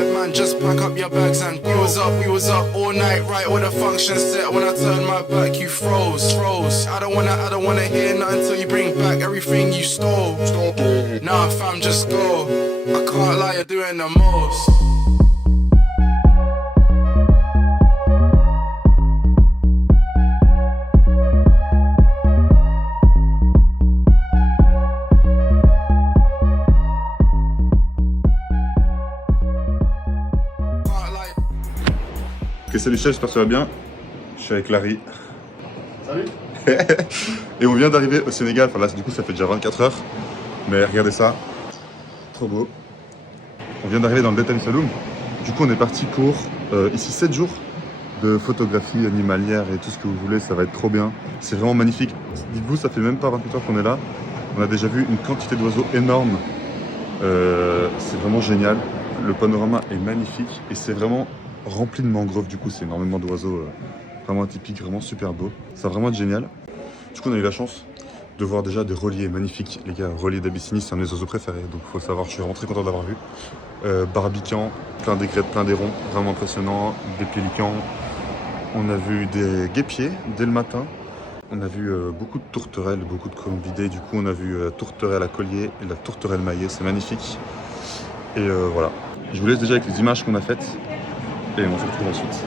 Man, just pack up your bags and we was up all night, right? All the functions set. When I turned my back, you froze. I don't wanna hear nothing until you bring back everything you stole. Nah, fam, just go. I can't lie, you're doing the most. Ok, salut chef, j'espère que ça va bien. Je suis avec Larry. Salut. Et on vient d'arriver au Sénégal, enfin là du coup ça fait déjà 24 heures. Mais regardez ça, trop beau. On vient d'arriver dans le Delta du Saloum. Du coup on est parti pour ici 7 jours de photographie animalière et tout ce que vous voulez, ça va être trop bien. C'est vraiment magnifique. Dites-vous, ça fait même pas 28 heures qu'on est là. On a déjà vu une quantité d'oiseaux énorme. C'est vraiment génial. Le panorama est magnifique et c'est vraiment rempli de mangroves, du coup c'est énormément d'oiseaux vraiment atypiques, vraiment super beau. Ça va vraiment être génial. Du coup on a eu la chance de voir déjà des reliers magnifiques. Les gars, reliers d'Abyssinie, c'est un de mes oiseaux préférés, donc faut savoir, je suis vraiment très content d'avoir vu. Barbicans, plein d'aigrettes, plein d'érons, vraiment impressionnant. Des pélicans. On a vu des guêpiers dès le matin. On a vu beaucoup de tourterelles, beaucoup de colombidés. Du coup on a vu tourterelle à collier et la tourterelle maillée, c'est magnifique. Et voilà. Je vous laisse déjà avec les images qu'on a faites. Et on se retrouve ensuite.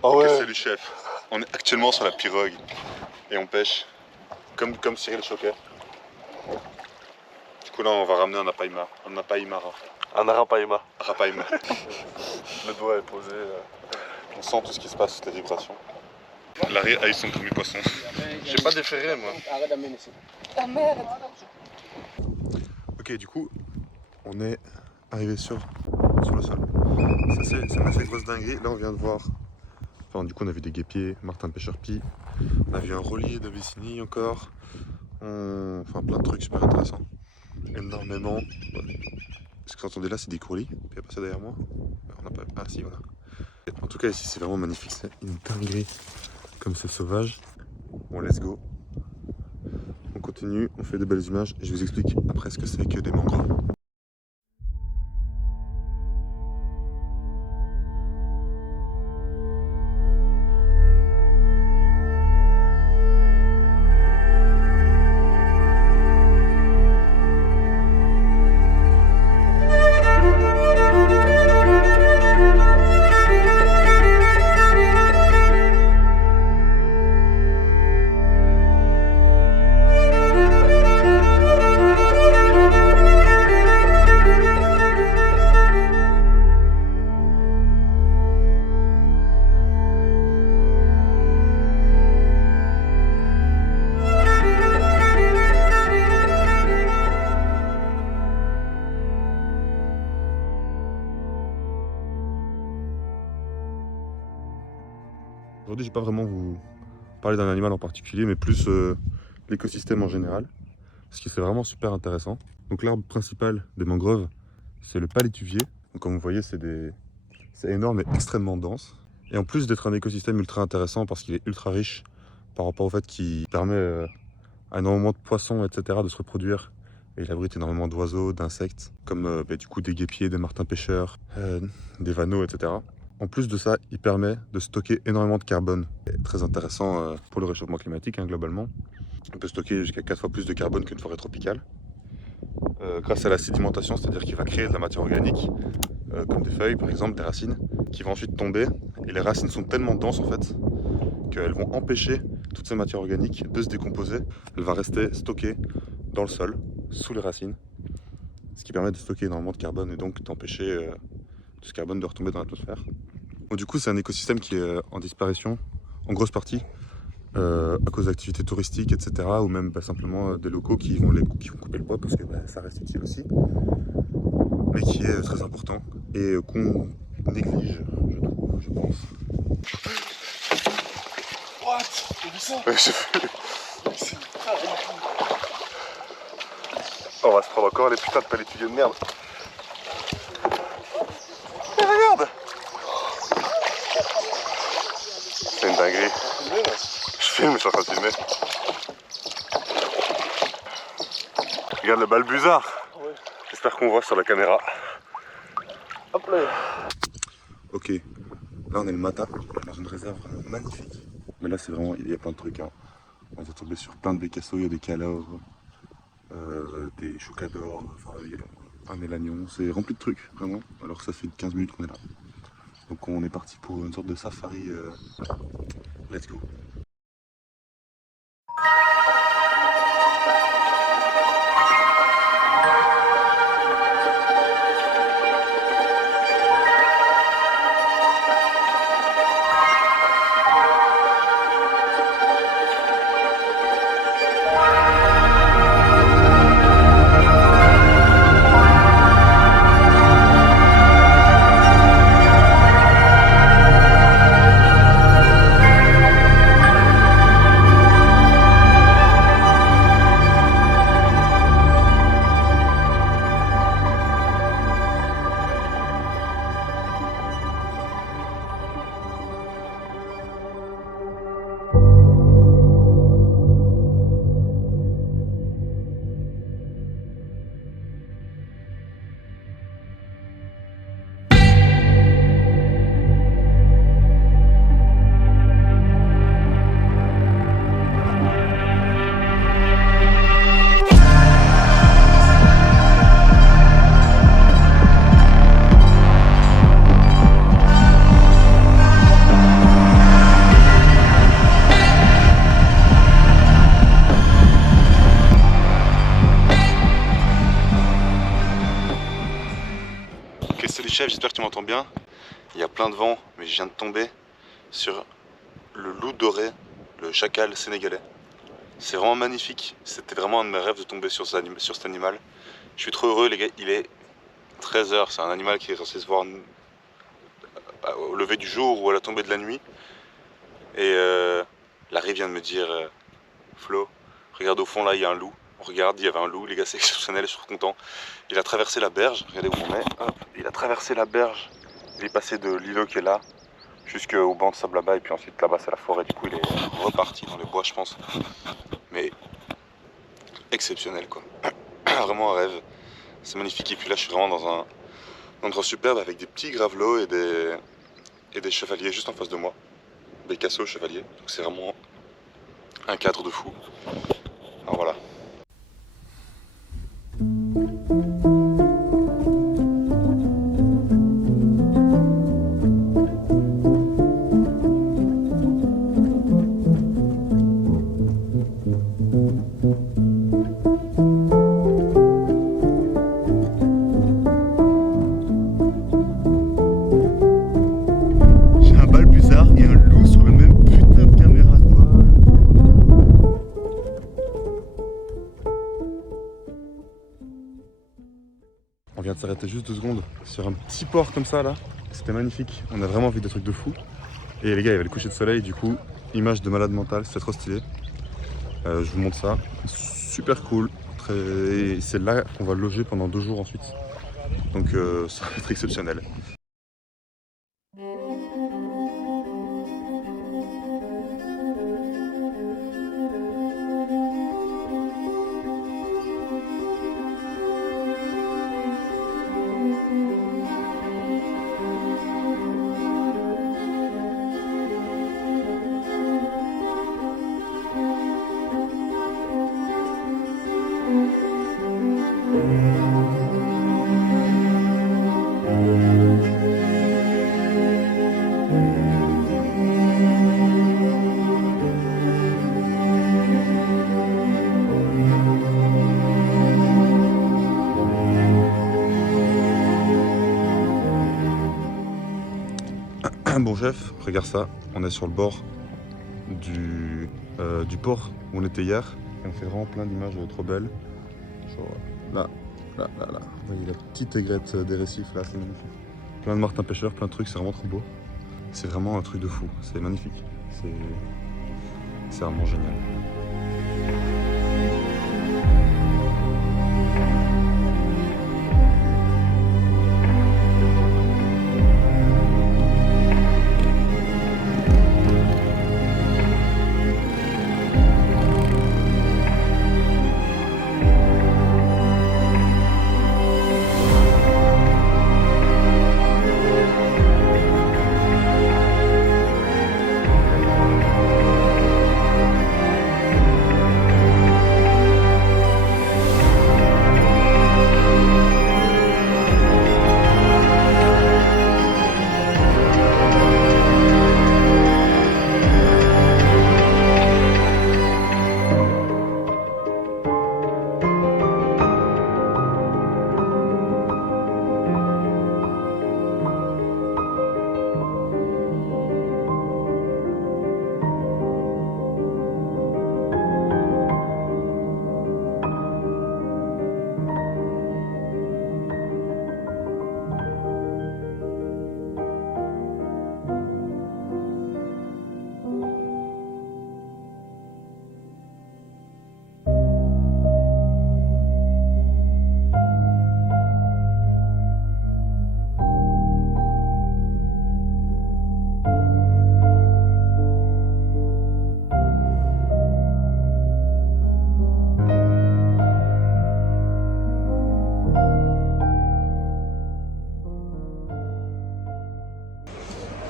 Oh ouais. Ok, salut chef. On est actuellement sur la pirogue et on pêche comme Cyril Choquet. Du coup là on va ramener un apaïmara. Un arapaima. Arapaïma. Le doigt est posé. On sent tout ce qui se passe, les vibrations. Larry a eu son premier poisson. J'ai pas déféré moi. Ok, du coup on est arrivé sur le sol. Ça m'a fait grosse dinguerie. Là on vient de voir. Enfin, du coup, on a vu des guêpiers, Martin Pêcheur-Pie, on a vu un relier d'Abyssinie encore, enfin plein de trucs super intéressants. Énormément. Ce que vous entendez là, c'est des courlis. Puis il y a pas ça derrière moi. On n'a pas. Ah, si, voilà. En tout cas, ici, c'est vraiment magnifique. C'est une dinguerie. Comme c'est sauvage. Bon, let's go. On continue, on fait des belles images. Et je vous explique après ce que c'est que des mangroves. Aujourd'hui, je ne vais pas vraiment vous parler d'un animal en particulier, mais plus l'écosystème en général, parce que c'est vraiment super intéressant. Donc l'arbre principal des mangroves, c'est le palétuvier. Donc comme vous voyez, c'est énorme et extrêmement dense. Et en plus d'être un écosystème ultra intéressant, parce qu'il est ultra riche par rapport au fait qu'il permet à énormément de poissons, etc. de se reproduire. Et il abrite énormément d'oiseaux, d'insectes, comme du coup des guêpiers, des martins pêcheurs, des vanneaux, etc. En plus de ça, il permet de stocker énormément de carbone. C'est très intéressant pour le réchauffement climatique, hein, globalement. On peut stocker jusqu'à 4 fois plus de carbone qu'une forêt tropicale. Grâce à la sédimentation, c'est-à-dire qu'il va créer de la matière organique, comme des feuilles par exemple, des racines, qui vont ensuite tomber. Et les racines sont tellement denses en fait qu'elles vont empêcher toute cette matière organique de se décomposer. Elle va rester stockée dans le sol, sous les racines, ce qui permet de stocker énormément de carbone et donc d'empêcher tout ce carbone de retomber dans l'atmosphère. Bon, du coup, c'est un écosystème qui est en disparition, en grosse partie, à cause d'activités touristiques, etc. Ou même simplement des locaux qui vont couper le bois parce que ça reste utile aussi, mais qui est très important et qu'on néglige, je trouve, je pense. What? T'as vu ça? Ouais, j'ai vu. On va se prendre encore les putains de palétuviers de merde. Mais regarde! C'est une dinguerie. Je filme, je suis en train de filmer. Regarde le balbuzard. Ouais. J'espère qu'on voit sur la caméra. Hop là. Ok, là on est le matin, dans une réserve magnifique. Mais là c'est vraiment, il y a plein de trucs. Hein. On est tombé sur plein de bécassos, il y a des calors, des chocadors, enfin il y a un élagnon, c'est rempli de trucs, vraiment. Alors ça fait 15 minutes qu'on est là. Donc on est parti pour une sorte de safari. Let's go. Chef, j'espère que tu m'entends bien. Il y a plein de vent, mais je viens de tomber sur le loup doré, le chacal sénégalais. C'est vraiment magnifique. C'était vraiment un de mes rêves de tomber sur cet animal. Je suis trop heureux, les gars. Il est 13 h. C'est un animal qui est censé se voir au lever du jour ou à la tombée de la nuit. Et Larry vient de me dire Flo, regarde au fond là, il y a un loup. On regarde, il y avait un loup, les gars, c'est exceptionnel, je suis trop content. Il a traversé la berge, regardez où on est, hop, il a traversé la berge, il est passé de l'îlot qui est là, jusqu'au banc de sable là-bas, et puis ensuite là-bas c'est la forêt, du coup il est reparti dans les bois, je pense. Mais exceptionnel quoi, vraiment un rêve, c'est magnifique. Et puis là je suis vraiment dans un endroit superbe avec des petits gravelots et des chevaliers juste en face de moi, des cassots chevaliers, donc c'est vraiment un cadre de fou. Alors voilà. On vient de s'arrêter juste 2 secondes sur un petit port comme ça là. C'était magnifique. On a vraiment vu des trucs de fou. Et les gars, il y avait le coucher de soleil, du coup, image de malade mental, c'était trop stylé. Je vous montre ça. Super cool. C'est là qu'on va loger pendant 2 jours ensuite. Donc ça va être exceptionnel. chef, regarde ça, on est sur le bord du port où on était hier. Et on fait vraiment plein d'images trop belles. Genre là. Vous voyez la petite aigrette des récifs là, c'est magnifique. Plein de martins pêcheurs, plein de trucs, c'est vraiment trop beau. C'est vraiment un truc de fou, c'est magnifique. C'est vraiment génial.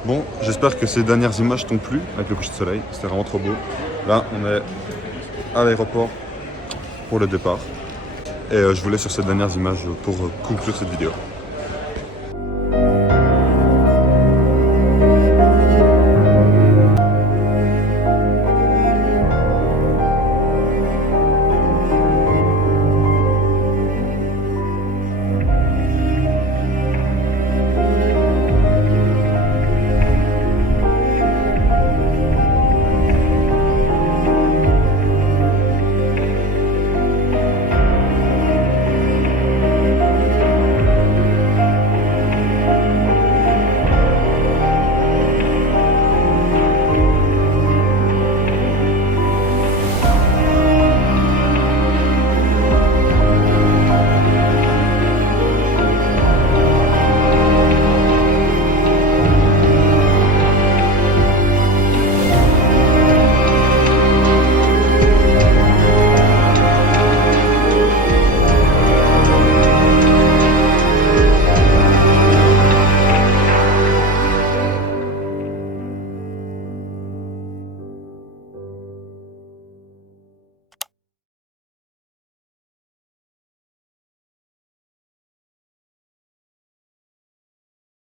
Bon, j'espère que ces dernières images t'ont plu avec le coucher de soleil, c'était vraiment trop beau. Là, on est à l'aéroport pour le départ. Et je vous laisse sur ces dernières images pour conclure cette vidéo.